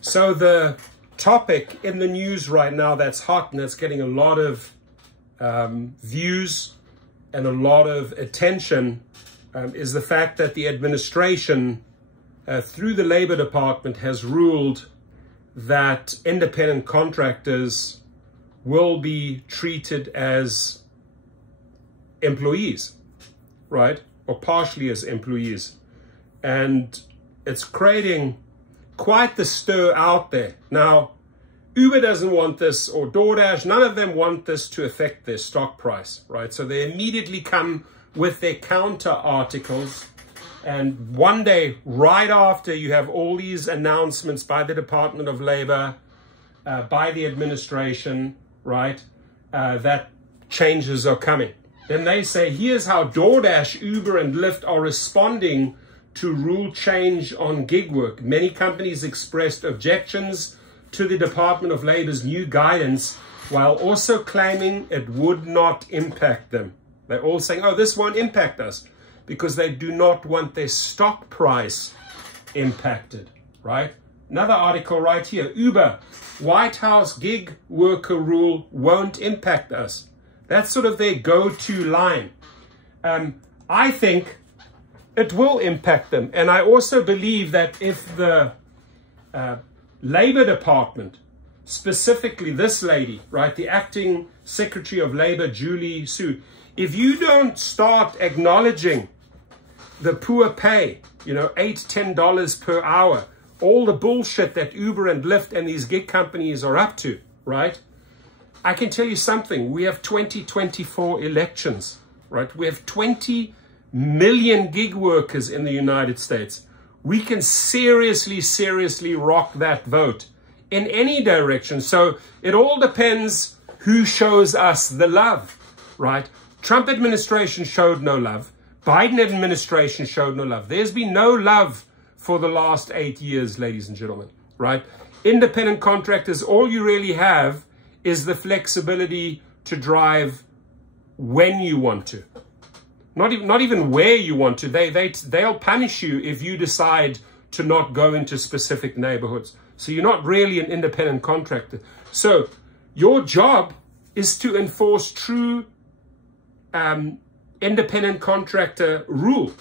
So the topic in the news right now that's hot and that's getting a lot of views and a lot of attention is the fact that the administration through the Labor Department has ruled that independent contractors will be treated as employees, right? Or partially as employees. And it's creating quite the stir out there. Now, Uber doesn't want this, or DoorDash, none of them want this to affect their stock price, right? So they immediately come with their counter articles. And one day, right after you have all these announcements by the Department of Labor, by the administration, right, that changes are coming. Then they say, here's how DoorDash, Uber, and Lyft are responding to rule change on gig work. Many companies expressed objections to the Department of Labor's new guidance, while also claiming it would not impact them. They're all saying, oh, this won't impact us, because they do not want their stock price impacted, right? Another article right here, Uber, White House gig worker rule won't impact us. That's sort of their go-to line. I think it will impact them. And I also believe that if the Labor Department, specifically this lady, right, the acting Secretary of Labor, Julie Su, if you don't start acknowledging the poor pay, you know, $8, $10 per hour, all the bullshit that Uber and Lyft and these gig companies are up to, right? I can tell you something. We have 2024 elections, right? We have 20 million gig workers in the United States. We can seriously rock that vote in any direction. So it all depends who shows us the love, right? Trump administration showed no love. Biden administration showed no love. There's been no love for the last 8 years, ladies and gentlemen, right? Independent contractors, all you really have is the flexibility to drive when you want to. Not even where you want to. They'll punish you if you decide to not go into specific neighborhoods. So you're not really an independent contractor. So your job is to enforce true independent contractor rule.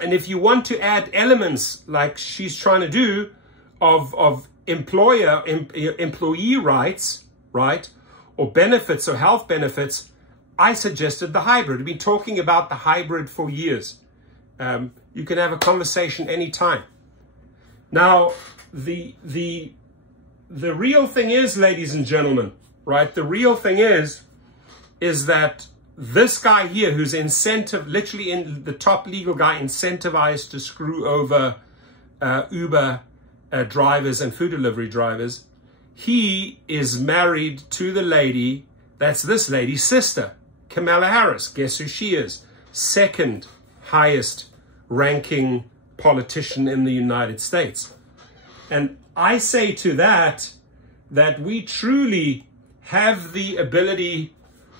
And if you want to add elements like she's trying to do of employee rights, right, or benefits or health benefits, I suggested the hybrid. We've been talking about the hybrid for years. You can have a conversation anytime. Now, the real thing is, ladies and gentlemen, right? The real thing is that this guy here, who's literally in the top legal guy, incentivized to screw over Uber drivers and food delivery drivers, he is married to the lady, that's this lady's sister, Kamala Harris. Guess who she is? Second highest ranking politician in the United States. And I say to that we truly have the ability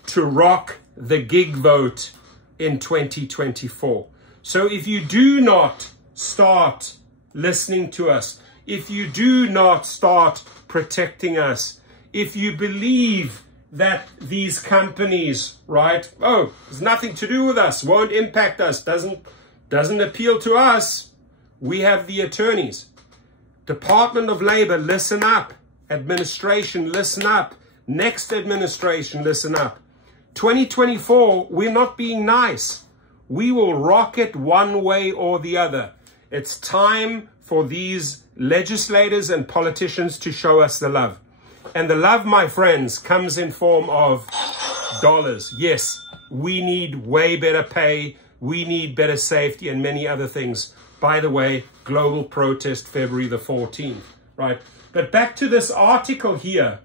to rock the gig vote in 2024. So if you do not start listening to us, if you do not start protecting us, if you believe that these companies, right, oh, there's nothing to do with us, won't impact us, doesn't appeal to us, we have the attorneys. Department of Labor, listen up. Administration, listen up. Next administration, listen up. 2024, we're not being nice. We will rock it one way or the other. It's time for these legislators and politicians to show us the love. And the love, my friends, comes in form of dollars. Yes, we need way better pay. We need better safety and many other things. By the way, global protest February the 14th, right? But back to this article here.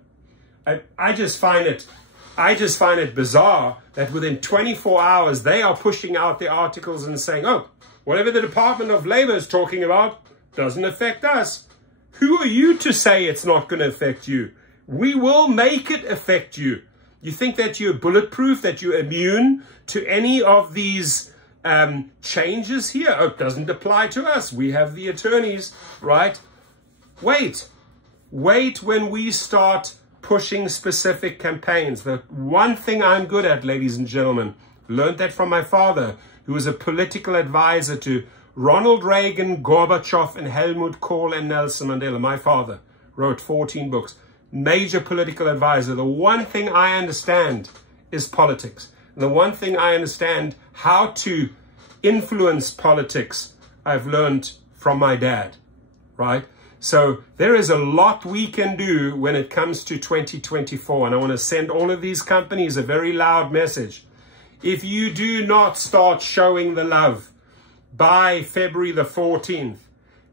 I just find it bizarre that within 24 hours, they are pushing out the articles and saying, oh, whatever the Department of Labor is talking about doesn't affect us. Who are you to say it's not going to affect you? We will make it affect you. You think that you're bulletproof, that you're immune to any of these changes here? Oh, it doesn't apply to us. We have the attorneys, right? Wait, Wait when we start pushing specific campaigns. The one thing I'm good at, ladies and gentlemen, learned that from my father, who was a political advisor to Ronald Reagan, Gorbachev, and Helmut Kohl and Nelson Mandela. My father wrote 14 books. Major political advisor. The one thing I understand is politics. And the one thing I understand how to influence politics, I've learned from my dad, right? So there is a lot we can do when it comes to 2024. And I want to send all of these companies a very loud message. If you do not start showing the love by February the 14th,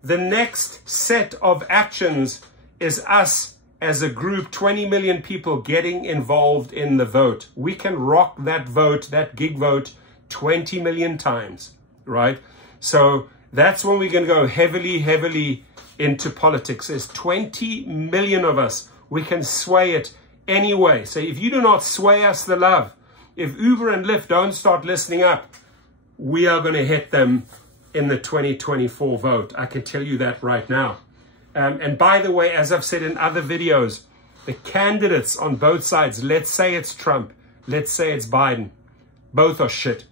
the next set of actions is us as a group, 20 million people getting involved in the vote. We can rock that vote, that gig vote, 20 million times, right? So that's when we're going to go heavily into politics. There's 20 million of us. We can sway it anyway. So if you do not sway us the love, if Uber and Lyft don't start listening up, we are going to hit them in the 2024 vote. I can tell you that right now. And by the way, as I've said in other videos, the candidates on both sides, let's say it's Trump, let's say it's Biden, both are shit.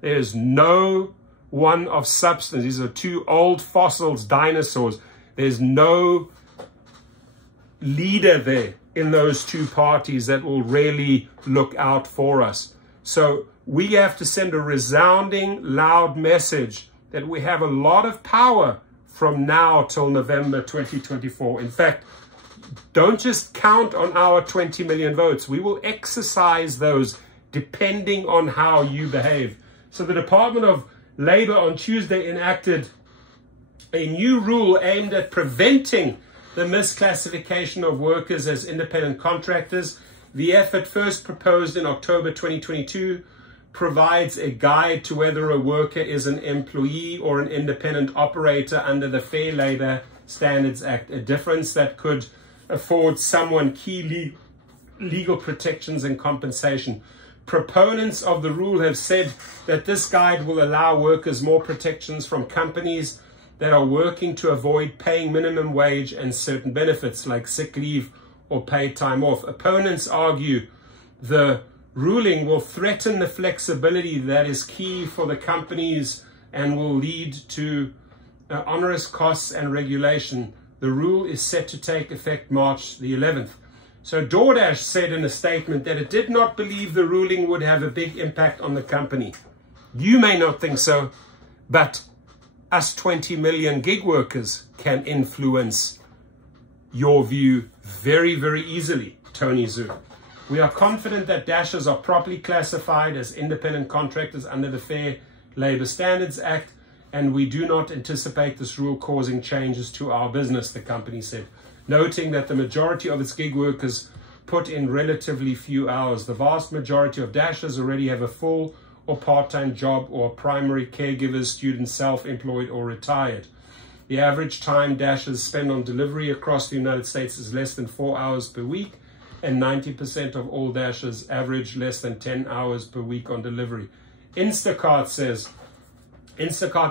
There's no one of substance. These are two old fossils, dinosaurs. There's no leader there in those two parties that will really look out for us. So we have to send a resounding, loud message that we have a lot of power from now till November 2024. In fact, don't just count on our 20 million votes. We will exercise those depending on how you behave. So the Department of Labor on Tuesday enacted a new rule aimed at preventing the misclassification of workers as independent contractors. The effort, first proposed in October 2022, provides a guide to whether a worker is an employee or an independent operator under the Fair Labor Standards Act, a difference that could afford someone key legal protections and compensation. Proponents of the rule have said that this guide will allow workers more protections from companies that are working to avoid paying minimum wage and certain benefits like sick leave or paid time off. Opponents argue the ruling will threaten the flexibility that is key for the companies and will lead to onerous costs and regulation. The rule is set to take effect March the 11th. So DoorDash said in a statement that it did not believe the ruling would have a big impact on the company. You may not think so, but us 20 million gig workers can influence your view very easily, Tony Zhu. We are confident that Dashers are properly classified as independent contractors under the Fair Labor Standards Act, and we do not anticipate this rule causing changes to our business, the company said, noting that the majority of its gig workers put in relatively few hours. The vast majority of Dashers already have a full or part-time job or primary caregivers, students, self-employed or retired. The average time Dashers spend on delivery across the United States is less than 4 hours per week, and 90% of all Dashers average less than 10 hours per week on delivery. Instacart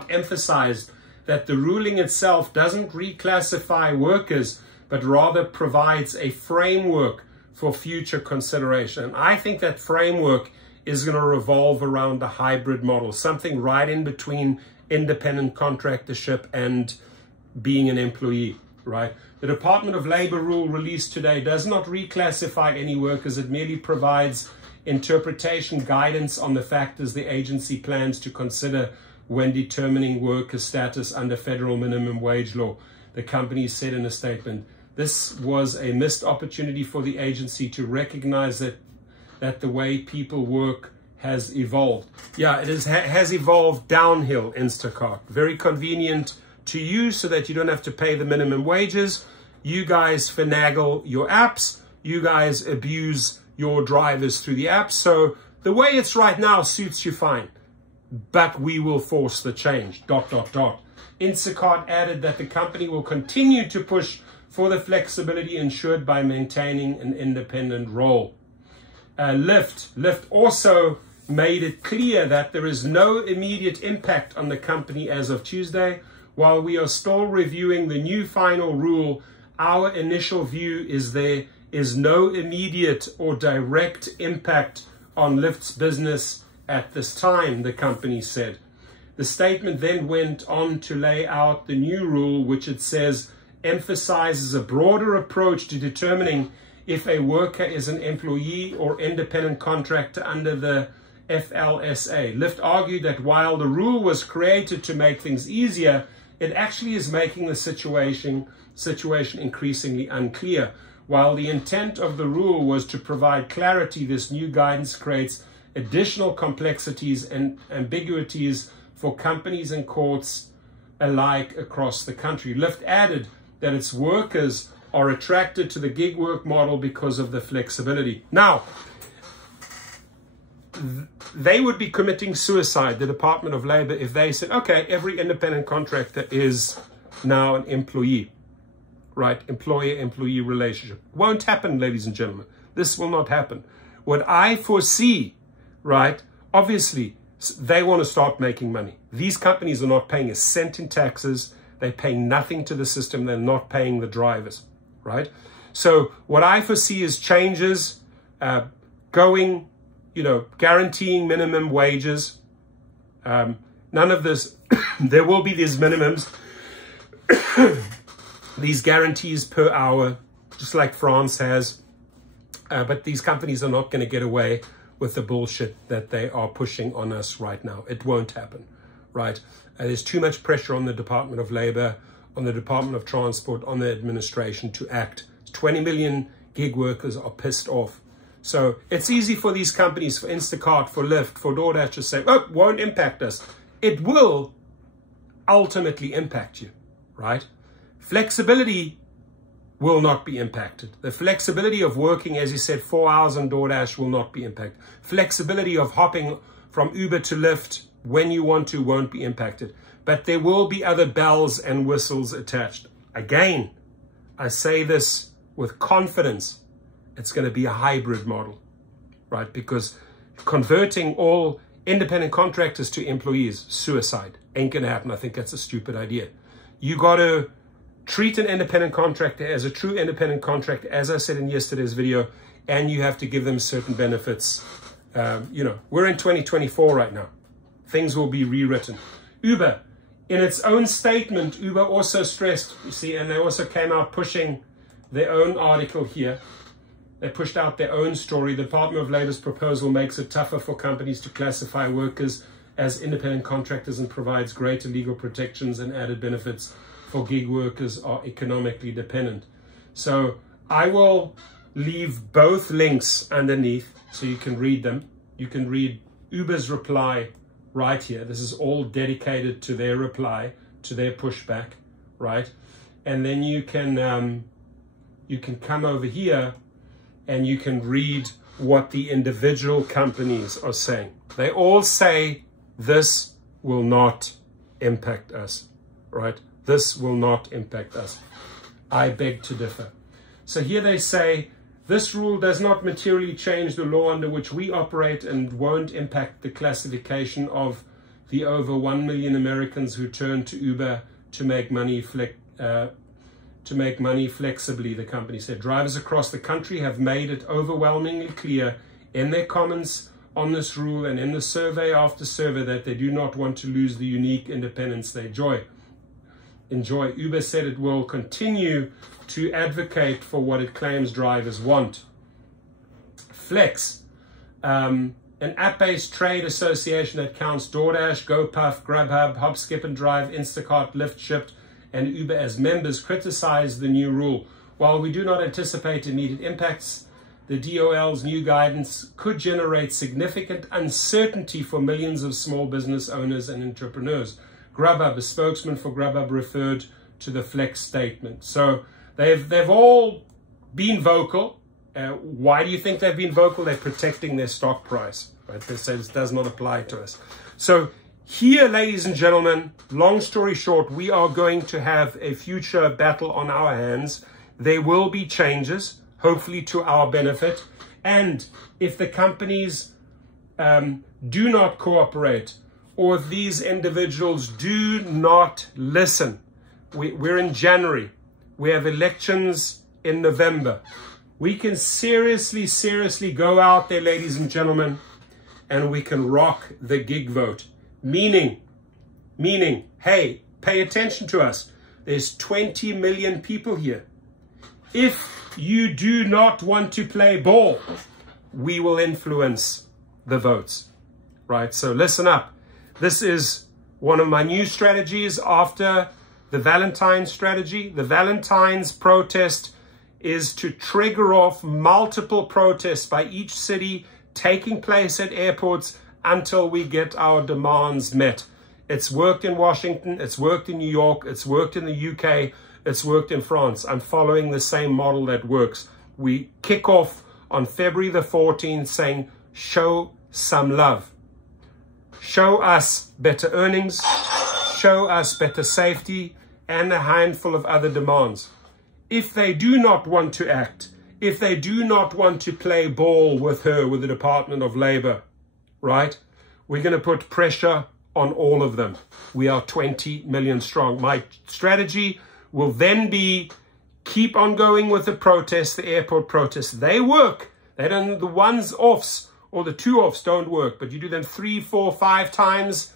emphasized that the ruling itself doesn't reclassify workers, but rather provides a framework for future consideration. And I think that framework is going to revolve around the hybrid model, something right in between independent contractorship and being an employee, right? The Department of Labor rule released today does not reclassify any workers. It merely provides interpretation guidance on the factors the agency plans to consider when determining worker status under federal minimum wage law. The company said in a statement, this was a missed opportunity for the agency to recognize that the way people work has evolved. Yeah, it has evolved downhill, Instacart. Very convenient to you so that you don't have to pay the minimum wages. You guys finagle your apps. You guys abuse your drivers through the apps. So the way it's right now suits you fine. But we will force the change, ... Instacart added that the company will continue to push for the flexibility ensured by maintaining an independent role. Lyft also made it clear that there is no immediate impact on the company as of Tuesday. While we are still reviewing the new final rule, our initial view is there is no immediate or direct impact on Lyft's business at this time, the company said. The statement then went on to lay out the new rule, which it says emphasizes a broader approach to determining if a worker is an employee or independent contractor under the FLSA. Lyft argued that while the rule was created to make things easier, it actually is making the situation increasingly unclear. While the intent of the rule was to provide clarity, this new guidance creates additional complexities and ambiguities for companies and courts alike across the country. Lyft added that its workers are attracted to the gig work model because of the flexibility. Now, they would be committing suicide, the Department of Labor, if they said, okay, every independent contractor is now an employee, right? Employer-employee relationship. Won't happen, ladies and gentlemen. This will not happen. What I foresee, right, obviously, they want to start making money. These companies are not paying a cent in taxes. They're paying nothing to the system. They're not paying the drivers, right? So what I foresee is changes going, guaranteeing minimum wages. None of this, there will be these minimums, these guarantees per hour, just like France has. But these companies are not going to get away with the bullshit that they are pushing on us right now. It won't happen, right? There's too much pressure on the Department of Labor, on the Department of Transport, on the administration to act. 20 million gig workers are pissed off. So it's easy for these companies, for Instacart, for Lyft, for DoorDash to say, oh, won't impact us. It will ultimately impact you, right? Flexibility will not be impacted. The flexibility of working, as you said, 4 hours on DoorDash will not be impacted. Flexibility of hopping from Uber to Lyft when you want to won't be impacted. But there will be other bells and whistles attached. Again, I say this with confidence. It's going to be a hybrid model, right? Because converting all independent contractors to employees, suicide, ain't going to happen. I think that's a stupid idea. You got to treat an independent contractor as a true independent contractor, as I said in yesterday's video, and you have to give them certain benefits. We're in 2024 right now. Things will be rewritten. Uber, in its own statement, Uber also stressed, you see, and they also came out pushing their own article here. They pushed out their own story. The Department of Labor's proposal makes it tougher for companies to classify workers as independent contractors and provides greater legal protections and added benefits for gig workers are economically dependent. So I will leave both links underneath so you can read them. You can read Uber's reply right here. This is all dedicated to their reply, to their pushback, right? And then you can come over here and you can read what the individual companies are saying. They all say this will not impact us, right? This will not impact us. I beg to differ. So here they say, this rule does not materially change the law under which we operate and won't impact the classification of the over 1 million Americans who turn to Uber to make money flexibly, the company said. Drivers across the country have made it overwhelmingly clear in their comments on this rule and in the survey after survey that they do not want to lose the unique independence they enjoy. Uber said it will continue to advocate for what it claims drivers want. Flex, an app-based trade association that counts DoorDash, GoPuff, Grubhub, Hop, Skip and Drive, Instacart, Lyft, Shipt, and Uber as members, criticized the new rule. While we do not anticipate immediate impacts, the DOL's new guidance could generate significant uncertainty for millions of small business owners and entrepreneurs. Grubhub, a spokesman for Grubhub, referred to the Flex statement. So they've all been vocal. Why do you think they've been vocal? They're protecting their stock price, right? They say this does not apply to us. So here, ladies and gentlemen, long story short, we are going to have a future battle on our hands. There will be changes, hopefully to our benefit. And if the companies do not cooperate, or if these individuals do not listen, we're in January. We have elections in November. We can seriously go out there, ladies and gentlemen, and we can rock the gig vote. Meaning, hey, pay attention to us. There's 20 million people here. If you do not want to play ball, we will influence the votes, right? So listen up. This is one of my new strategies after the Valentine's strategy. The Valentine's protest is to trigger off multiple protests by each city taking place at airports until we get our demands met. It's worked in Washington, it's worked in New York, it's worked in the UK, it's worked in France. I'm following the same model that works. We kick off on February the 14th saying, show some love. Show us better earnings, show us better safety, and a handful of other demands. If they do not want to act, if they do not want to play ball with the Department of Labor, right? We're going to put pressure on all of them. We are 20 million strong. My strategy will then be keep on going with the protests, the airport protests. They work. They don't, the ones-offs or the two-offs don't work, but you do them 3, 4, 5 times,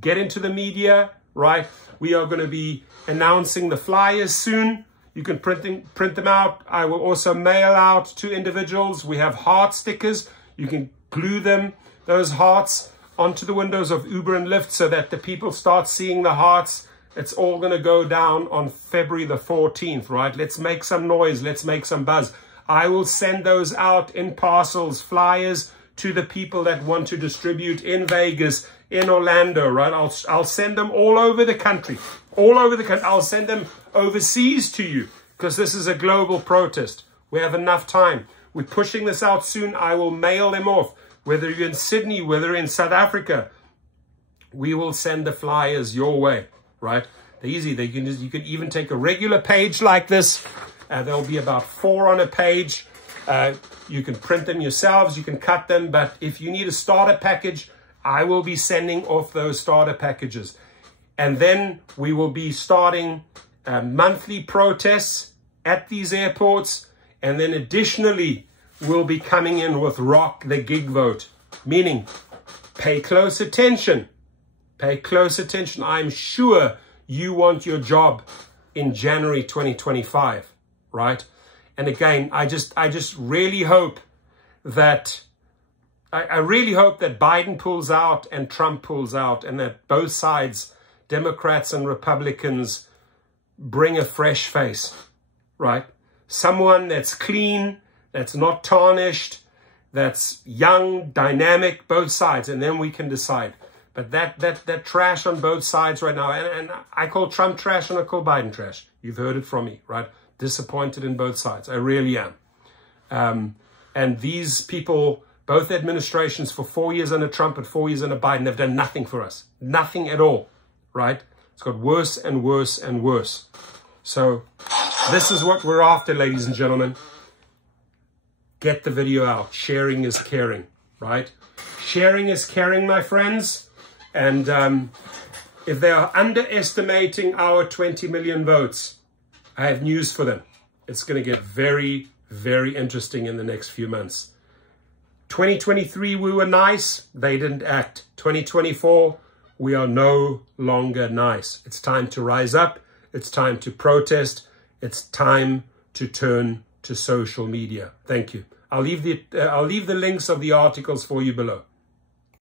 get into the media, right? We are going to be announcing the flyers soon. You can print them out. I will also mail out to individuals. We have heart stickers. You can glue them, those hearts, onto the windows of Uber and Lyft so that the people start seeing the hearts. It's all going to go down on February the 14th, right? Let's make some noise. Let's make some buzz. I will send those out in parcels, flyers, to the people that want to distribute in Vegas, in Orlando, right? I'll send them all over the country. All over the country. I'll send them overseas to you because this is a global protest. We have enough time. We're pushing this out soon. I will mail them off. Whether you're in Sydney, whether in South Africa, we will send the flyers your way, right? They're easy. You can even take a regular page like this. There'll be about 4 on a page. You can print them yourselves. You can cut them. But if you need a starter package, I will be sending off those starter packages. And then we will be starting monthly protests at these airports. And then additionally, we'll be coming in with rock the gig vote, meaning pay close attention. Pay close attention. I'm sure you want your job in January 2025, right? And again, I just really hope that I really hope that Biden pulls out and Trump pulls out, and that both sides, Democrats and Republicans, bring a fresh face, right? Someone that's clean, that's not tarnished, that's young, dynamic, both sides, and then we can decide. But that trash on both sides right now, and I call Trump trash and I call Biden trash. You've heard it from me, right? Disappointed in both sides. I really am. And these people, both administrations for 4 years under Trump and 4 years under Biden, have done nothing for us. Nothing at all, right? It's got worse and worse and worse. So this is what we're after, ladies and gentlemen. Get the video out. Sharing is caring, right? Sharing is caring, my friends. And if they are underestimating our 20 million votes, I have news for them. It's going to get very, very interesting in the next few months. 2023, we were nice. They didn't act. 2024, we are no longer nice. It's time to rise up. It's time to protest. It's time to turn to social media. Thank you. I'll leave the links of the articles for you below.